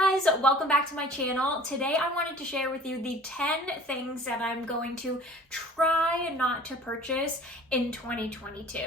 guys, welcome back to my channel. Today I wanted to share with you the 10 things that I'm going to try not to purchase in 2022.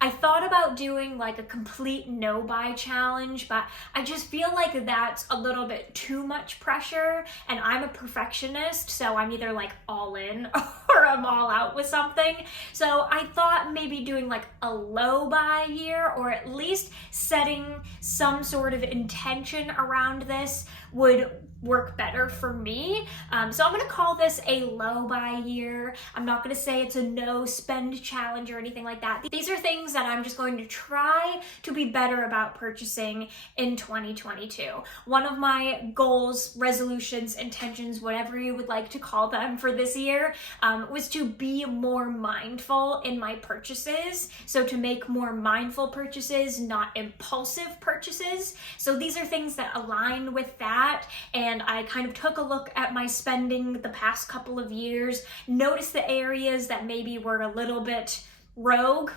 I thought about doing like a complete no-buy challenge, but I just feel like that's a little bit too much pressure, and I'm a perfectionist, so I'm either like all in or I'm all out with something. So I thought maybe doing like a low buy year, or at least setting some sort of intention around this would work better for me. So I'm gonna call this a low buy year. I'm not gonna say it's a no spend challenge or anything like that. These are things that I'm just going to try to be better about purchasing in 2022. One of my goals, resolutions, intentions, whatever you would like to call them for this year, was to be more mindful in my purchases. So to make more mindful purchases, not impulsive purchases. So these are things that align with that. And I kind of took a look at my spending the past couple of years, noticed the areas that maybe were a little bit rogue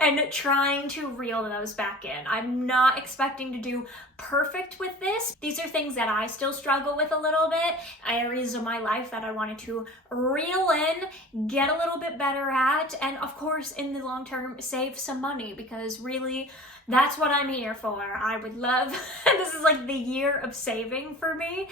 and trying to reel those back in. I'm not expecting to do perfect with this. These are things that I still struggle with a little bit, areas of my life that I wanted to reel in, get a little bit better at, and of course in the long term save some money, because really that's what I'm here for. I would love, this is like the year of saving for me.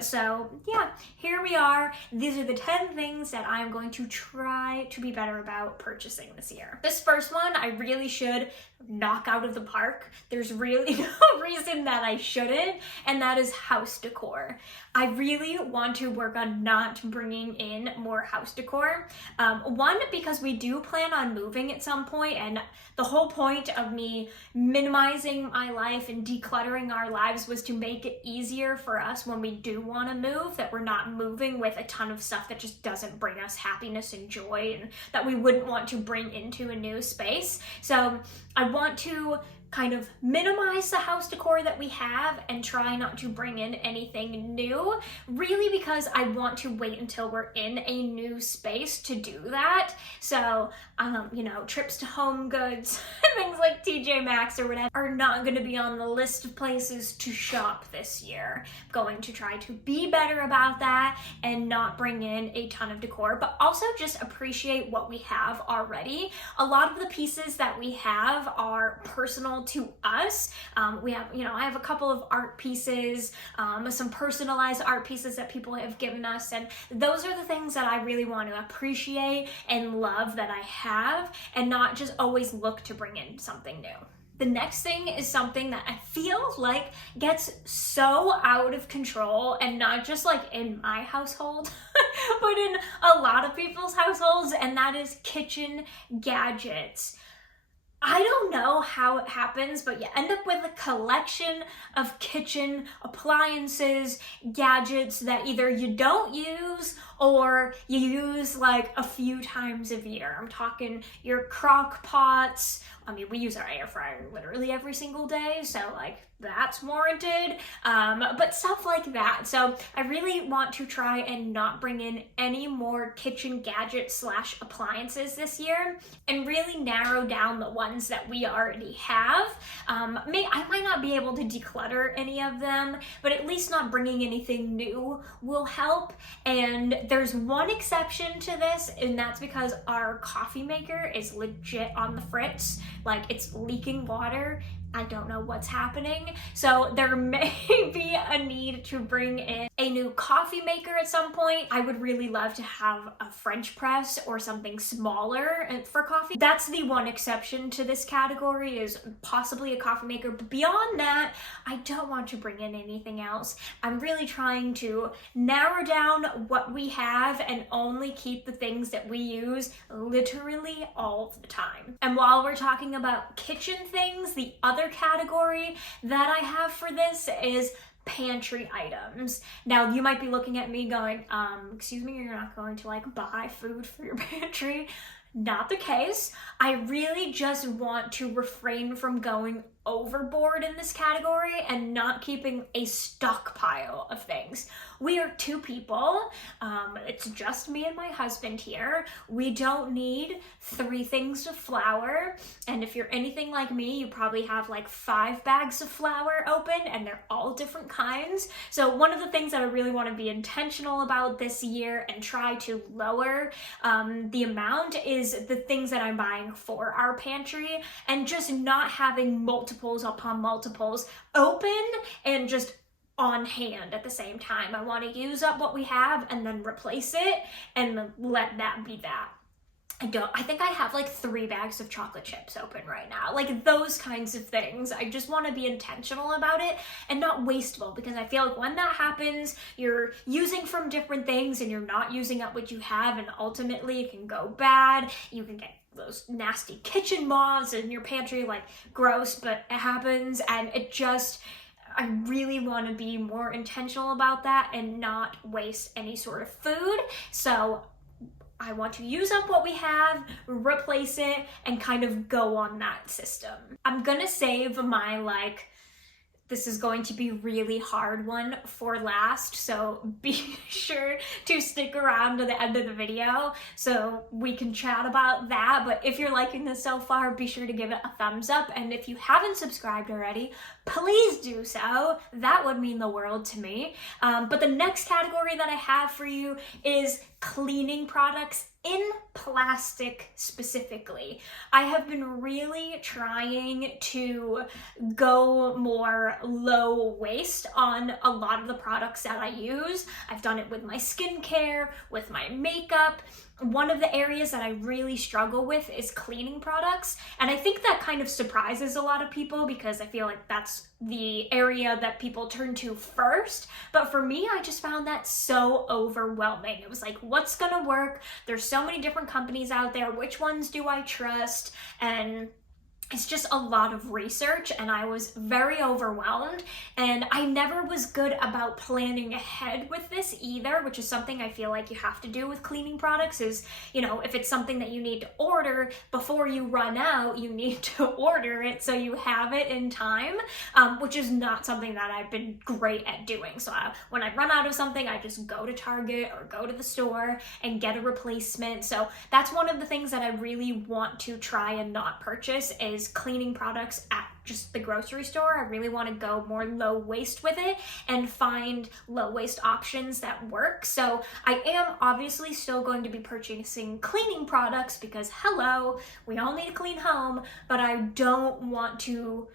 So yeah, here we are. These are the 10 things that I'm going to try to be better about purchasing this year. This first one, I really should knock out of the park. There's really no reason that I shouldn't, and that is house decor. I really want to work on not bringing in more house decor. One, because we do plan on moving at some point, and the whole point of me minimizing my life and decluttering our lives was to make it easier for us when we do want to move, that we're not moving with a ton of stuff that just doesn't bring us happiness and joy, and that we wouldn't want to bring into a new space. So I want to kind of minimize the house decor that we have and try not to bring in anything new, really because I want to wait until we're in a new space to do that. So, you know, trips to Home Goods, things like TJ Maxx or whatever are not going to be on the list of places to shop this year. I'm going to try to be better about that and not bring in a ton of decor, but also just appreciate what we have already. A lot of the pieces that we have are personal to us. We have, you know, I have a couple of art pieces, some personalized art pieces that people have given us, and those are the things that I really want to appreciate and love that I have, and not just always look to bring in something new. The next thing is something that I feel like gets so out of control, and not just like in my household, but in a lot of people's households, and that is kitchen gadgets. I don't know how it happens, but you end up with a collection of kitchen appliances, gadgets that either you don't use or you use like a few times a year. I'm talking your crock pots. I mean, we use our air fryer literally every single day, so like that's warranted, but stuff like that. So I really want to try and not bring in any more kitchen gadgets / appliances this year, and really narrow down the ones that we already have. I might not be able to declutter any of them, but at least not bringing anything new will help. And there's one exception to this, and that's because our coffee maker is legit on the fritz. Like, it's leaking water. I don't know what's happening. So there may be a need to bring in a new coffee maker at some point. I would really love to have a French press or something smaller for coffee. That's the one exception to this category, is possibly a coffee maker. But beyond that, I don't want to bring in anything else. I'm really trying to narrow down what we have and only keep the things that we use literally all the time. And while we're talking about kitchen things, the other category that I have for this is pantry items. Now, you might be looking at me going, excuse me, you're not going to like buy food for your pantry? Not the case. I really just want to refrain from going overboard in this category and not keeping a stockpile of things. We are 2 people. It's just me and my husband here. We don't need 3 things of flour. And if you're anything like me, you probably have like 5 bags of flour open and they're all different kinds. So one of the things that I really want to be intentional about this year and try to lower the amount is the things that I'm buying for our pantry, and just not having multiples upon multiples open and just on hand at the same time. I want to use up what we have and then replace it and let that be that. I think I have like 3 bags of chocolate chips open right now. Like those kinds of things. I just want to be intentional about it and not wasteful, because I feel like when that happens, you're using from different things and you're not using up what you have, and ultimately it can go bad. You can get those nasty kitchen moths in your pantry, like gross, but it happens. And I really want to be more intentional about that and not waste any sort of food. So I want to use up what we have, replace it, and kind of go on that system. I'm gonna save my this is going to be really hard one for last, so be sure to stick around to the end of the video so we can chat about that. But if you're liking this so far, be sure to give it a thumbs up. And if you haven't subscribed already, please do so. That would mean the world to me. But the next category that I have for you is cleaning products in plastic specifically. I have been really trying to go more low waste on a lot of the products that I use. I've done it with my skincare, with my makeup. One of the areas that I really struggle with is cleaning products. And I think that kind of surprises a lot of people, because I feel like that's the area that people turn to first. But for me, I just found that so overwhelming. It was like, what's gonna work? There's so many different companies out there. Which ones do I trust? And it's just a lot of research, and I was very overwhelmed, and I never was good about planning ahead with this either, which is something I feel like you have to do with cleaning products. Is, if it's something that you need to order before you run out, you need to order it so you have it in time, which is not something that I've been great at doing. So when I run out of something, I just go to Target or go to the store and get a replacement. So that's one of the things that I really want to try and not purchase, is cleaning products at just the grocery store. I really want to go more low waste with it and find low waste options that work. So I am obviously still going to be purchasing cleaning products, because hello, we all need a clean home, but I want to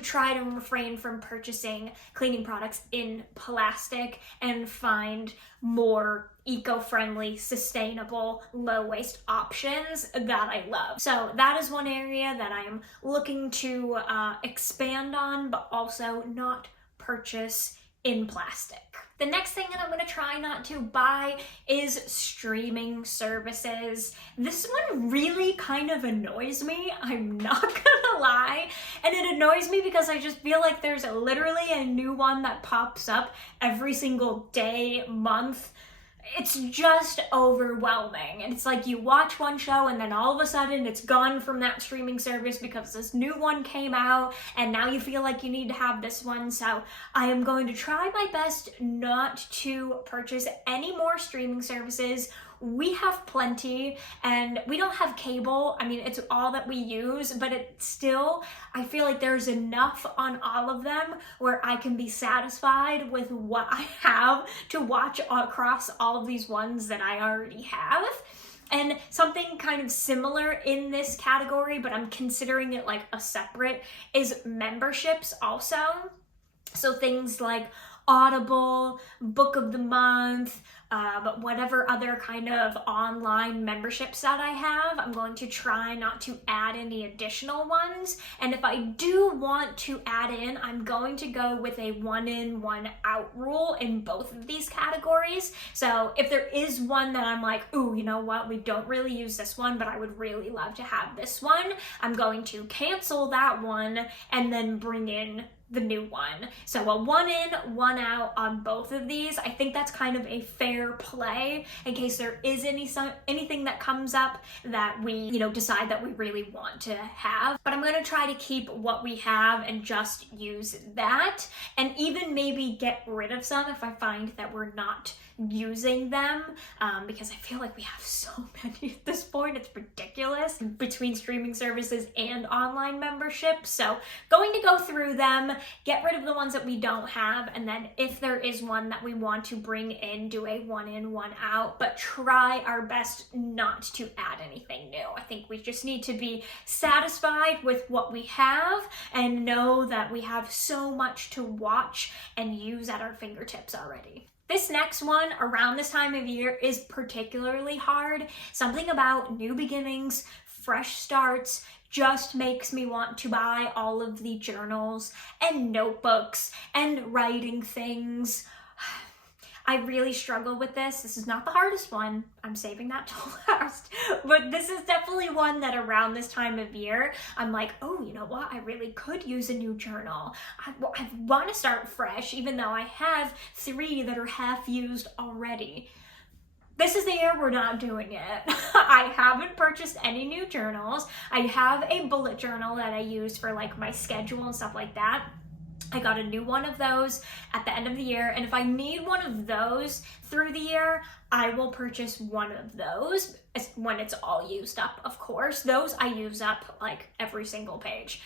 try to refrain from purchasing cleaning products in plastic and find more eco-friendly, sustainable, low-waste options that I love. So that is one area that I'm looking to expand on, but also not purchase in plastic. The next thing that I'm going to try not to buy is streaming services. This one really kind of annoys me, I'm not gonna lie. And it annoys me because I just feel like there's literally a new one that pops up every single day, month. It's just overwhelming. And it's like you watch one show and then all of a sudden it's gone from that streaming service because this new one came out, and now you feel like you need to have this one. So I am going to try my best not to purchase any more streaming services. We have plenty, and we don't have cable. I mean, it's all that we use, but I feel like there's enough on all of them where I can be satisfied with what I have to watch across all of these ones that I already have. And something kind of similar in this category, but I'm considering it like a separate, is memberships also. So things like Audible, Book of the Month, whatever other kind of online memberships that I have, I'm going to try not to add any additional ones. And if I do want to add in, I'm going to go with a 1 in, 1 out rule in both of these categories. So if there is one that I'm like, ooh, you know what, we don't really use this one, but I would really love to have this one, I'm going to cancel that one and then bring in the new one. So a 1 in, 1 out on both of these. I think that's kind of a fair play in case there is anything that comes up that we, decide that we really want to have. But I'm going to try to keep what we have and just use that, and even maybe get rid of some if I find that we're not using them, because I feel like we have so many at this point. It's ridiculous between streaming services and online memberships. So going to go through them, get rid of the ones that we don't have, and then if there is one that we want to bring in, do a 1 in, 1 out, but try our best not to add anything new. I think we just need to be satisfied with what we have and know that we have so much to watch and use at our fingertips already. This next one around this time of year is particularly hard. Something about new beginnings, fresh starts, just makes me want to buy all of the journals and notebooks and writing things. I really struggle with this. This is not the hardest one. I'm saving that till last. But this is definitely one that around this time of year, I'm like, oh, you know what? I really could use a new journal. I want to start fresh, even though I have 3 that are half used already. This is the year we're not doing it. I haven't purchased any new journals. I have a bullet journal that I use for like my schedule and stuff like that. I got a new one of those at the end of the year, and if I need one of those through the year, I will purchase one of those when it's all used up, of course. Those I use up like every single page,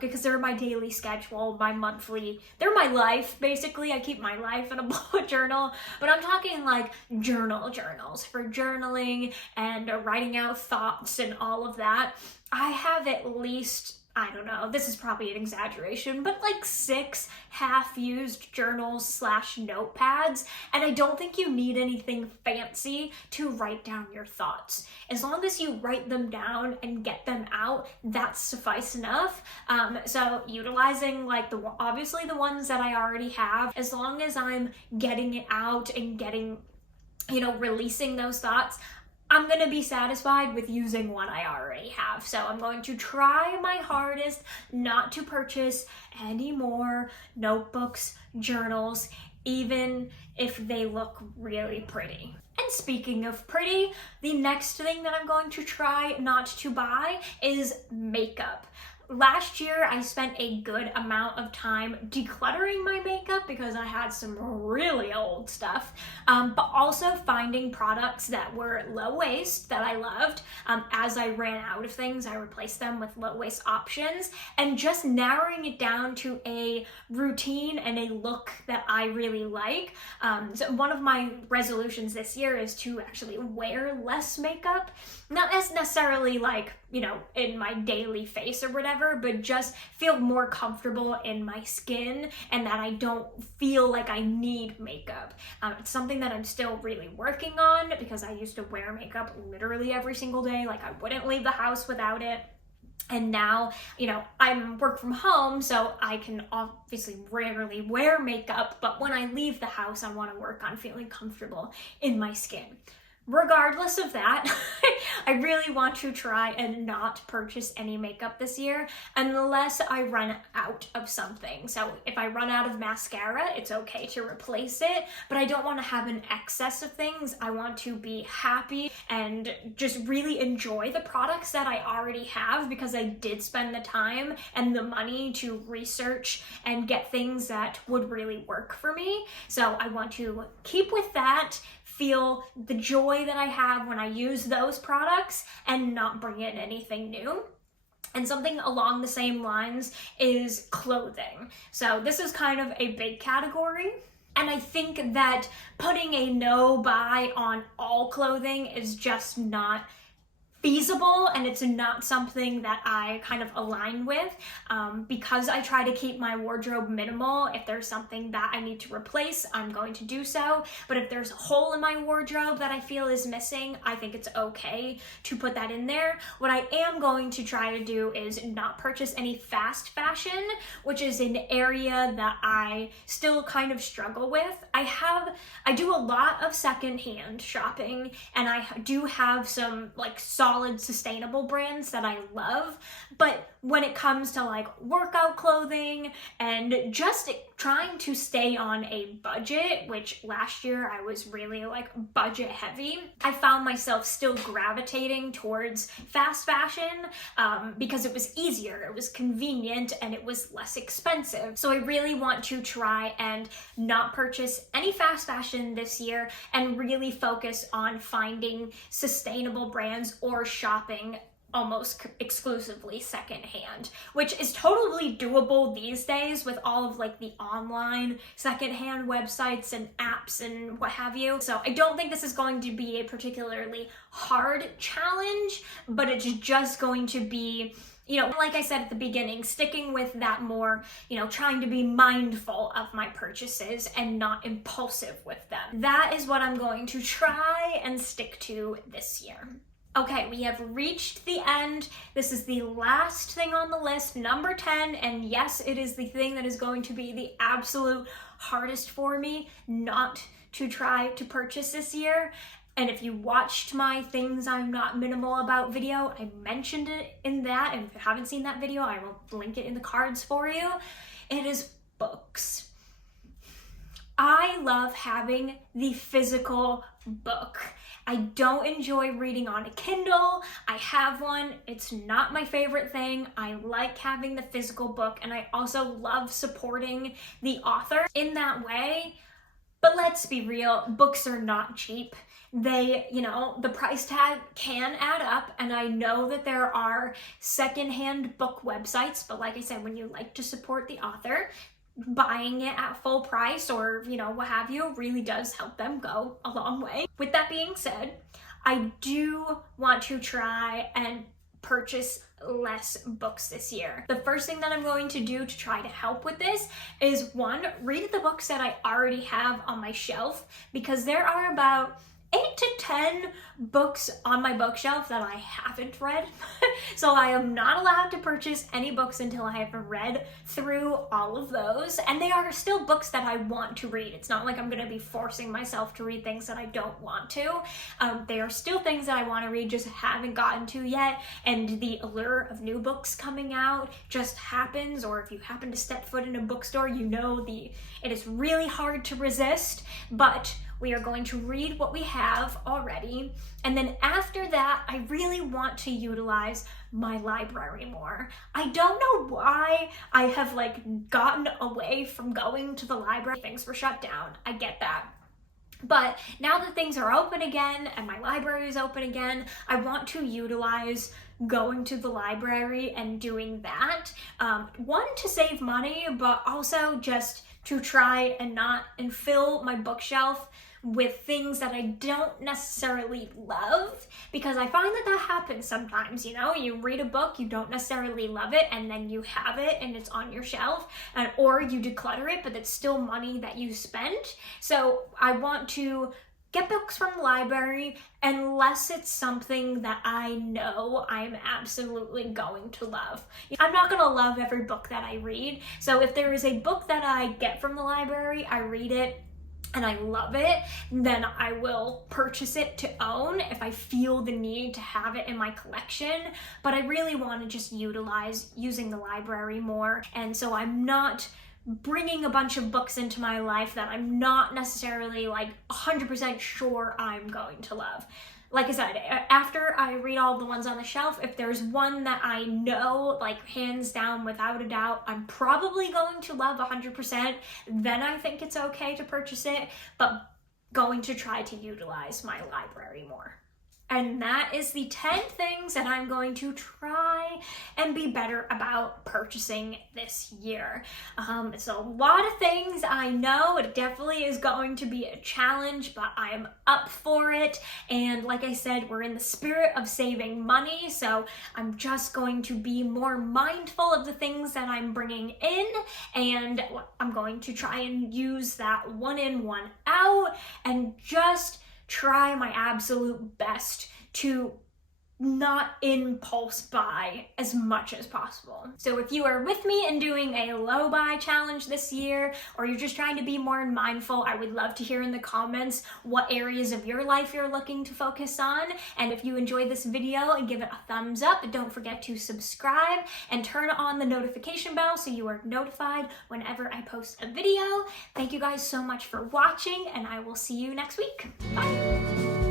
because they're my daily schedule, my monthly, they're my life, basically. I keep my life in a bullet journal, but I'm talking like journals for journaling and writing out thoughts and all of that. I have at least, I don't know, this is probably an exaggeration, but like 6 half-used journals / notepads, and I don't think you need anything fancy to write down your thoughts. As long as you write them down and get them out, that's suffice enough. So utilizing like obviously the ones that I already have, as long as I'm getting it out and getting, releasing those thoughts, I'm going to be satisfied with using what I already have. So I'm going to try my hardest not to purchase any more notebooks, journals, even if they look really pretty. And speaking of pretty, the next thing that I'm going to try not to buy is makeup. Last year, I spent a good amount of time decluttering my makeup because I had some really old stuff, but also finding products that were low waste that I loved. As I ran out of things, I replaced them with low waste options, and just narrowing it down to a routine and a look that I really like. So one of my resolutions this year is to actually wear less makeup, not as necessarily like, in my daily face or whatever, but just feel more comfortable in my skin and that I don't feel like I need makeup. It's something that I'm still really working on because I used to wear makeup literally every single day. Like I wouldn't leave the house without it. And now, I'm work from home, so I can obviously rarely wear makeup, but when I leave the house, I want to work on feeling comfortable in my skin. Regardless of that, I really want to try and not purchase any makeup this year unless I run out of something. So if I run out of mascara, it's okay to replace it, but I don't want to have an excess of things. I want to be happy and just really enjoy the products that I already have because I did spend the time and the money to research and get things that would really work for me. So I want to keep with that, feel the joy that I have when I use those products and not bring in anything new. And something along the same lines is clothing. So this is kind of a big category. And I think that putting a no buy on all clothing is just not feasible, and it's not something that I kind of align with because I try to keep my wardrobe minimal. If there's something that I need to replace, I'm going to do so. But if there's a hole in my wardrobe that I feel is missing, I think it's okay to put that in there. What I am going to try to do is not purchase any fast fashion, which is an area that I still kind of struggle with. I do a lot of secondhand shopping, and I do have some like soft solid sustainable brands that I love, but when it comes to like workout clothing and just trying to stay on a budget, which last year I was really like budget heavy, I found myself still gravitating towards fast fashion because it was easier, it was convenient, and it was less expensive. So I really want to try and not purchase any fast fashion this year and really focus on finding sustainable brands or shopping almost exclusively secondhand, which is totally doable these days with all of like the online secondhand websites and apps and what have you. So I don't think this is going to be a particularly hard challenge, but it's just going to be, you know, like I said at the beginning, sticking with that more, you know, trying to be mindful of my purchases and not impulsive with them. That is what I'm going to try and stick to this year. Okay, we have reached the end. This is the last thing on the list, number 10, and yes, it is the thing that is going to be the absolute hardest for me not to try to purchase this year. And if you watched my Things I'm Not Minimal About video, I mentioned it in that, and if you haven't seen that video, I will link it in the cards for you. It is books. I love having the physical book. I don't enjoy reading on a Kindle. I have one. It's not my favorite thing. I like having the physical book, and I also love supporting the author in that way. But let's be real, books are not cheap. They, you know, the price tag can add up, and I know that there are secondhand book websites, but like I said, when you like to support the author, buying it at full price or, you know, what have you, really does help them go a long way. With that being said, I do want to try and purchase less books this year. The first thing that I'm going to do to try to help with this is, one, read the books that I already have on my shelf, because there are about 8 to 10 books on my bookshelf that I haven't read. So I am not allowed to purchase any books until I have read through all of those. And they are still books that I want to read. It's not like I'm gonna be forcing myself to read things that I don't want to. They are still things that I wanna read, just haven't gotten to yet. And the allure of new books coming out just happens, or if you happen to step foot in a bookstore, you know it is really hard to resist. But we are going to read what we have already. And then after that, I really want to utilize my library more. I don't know why I have like gotten away from going to the library. Things were shut down. I get that. But now that things are open again and my library is open again, I want to utilize going to the library and doing that. One, to save money, but also just to try and fill my bookshelf with things that I don't necessarily love, because I find that happens sometimes. You know, you read a book, you don't necessarily love it, and then you have it and it's on your shelf, or you declutter it, but it's still money that you spent. So I want to get books from the library unless it's something that I know I'm absolutely going to love. I'm not gonna love every book that I read, so if there is a book that I get from the library, I read it, and I love it, then I will purchase it to own if I feel the need to have it in my collection. But I really want to just utilize using the library more, and so I'm not bringing a bunch of books into my life that I'm not necessarily like 100% sure I'm going to love. Like I said, after I read all the ones on the shelf, if there's one that I know, like hands down, without a doubt, I'm probably going to love 100%, then I think it's okay to purchase it, but going to try to utilize my library more. And that is the 10 things that I'm going to try and be better about purchasing this year. It's a lot of things, I know. It definitely is going to be a challenge, but I am up for it. And like I said, we're in the spirit of saving money, so I'm just going to be more mindful of the things that I'm bringing in, and I'm going to try and use that one in, one out, and just try my absolute best to not impulse buy as much as possible. So if you are with me in doing a low buy challenge this year, or you're just trying to be more mindful, I would love to hear in the comments what areas of your life you're looking to focus on. And if you enjoyed this video, give it a thumbs up. Don't forget to subscribe and turn on the notification bell so you are notified whenever I post a video. Thank you guys so much for watching, and I will see you next week. Bye.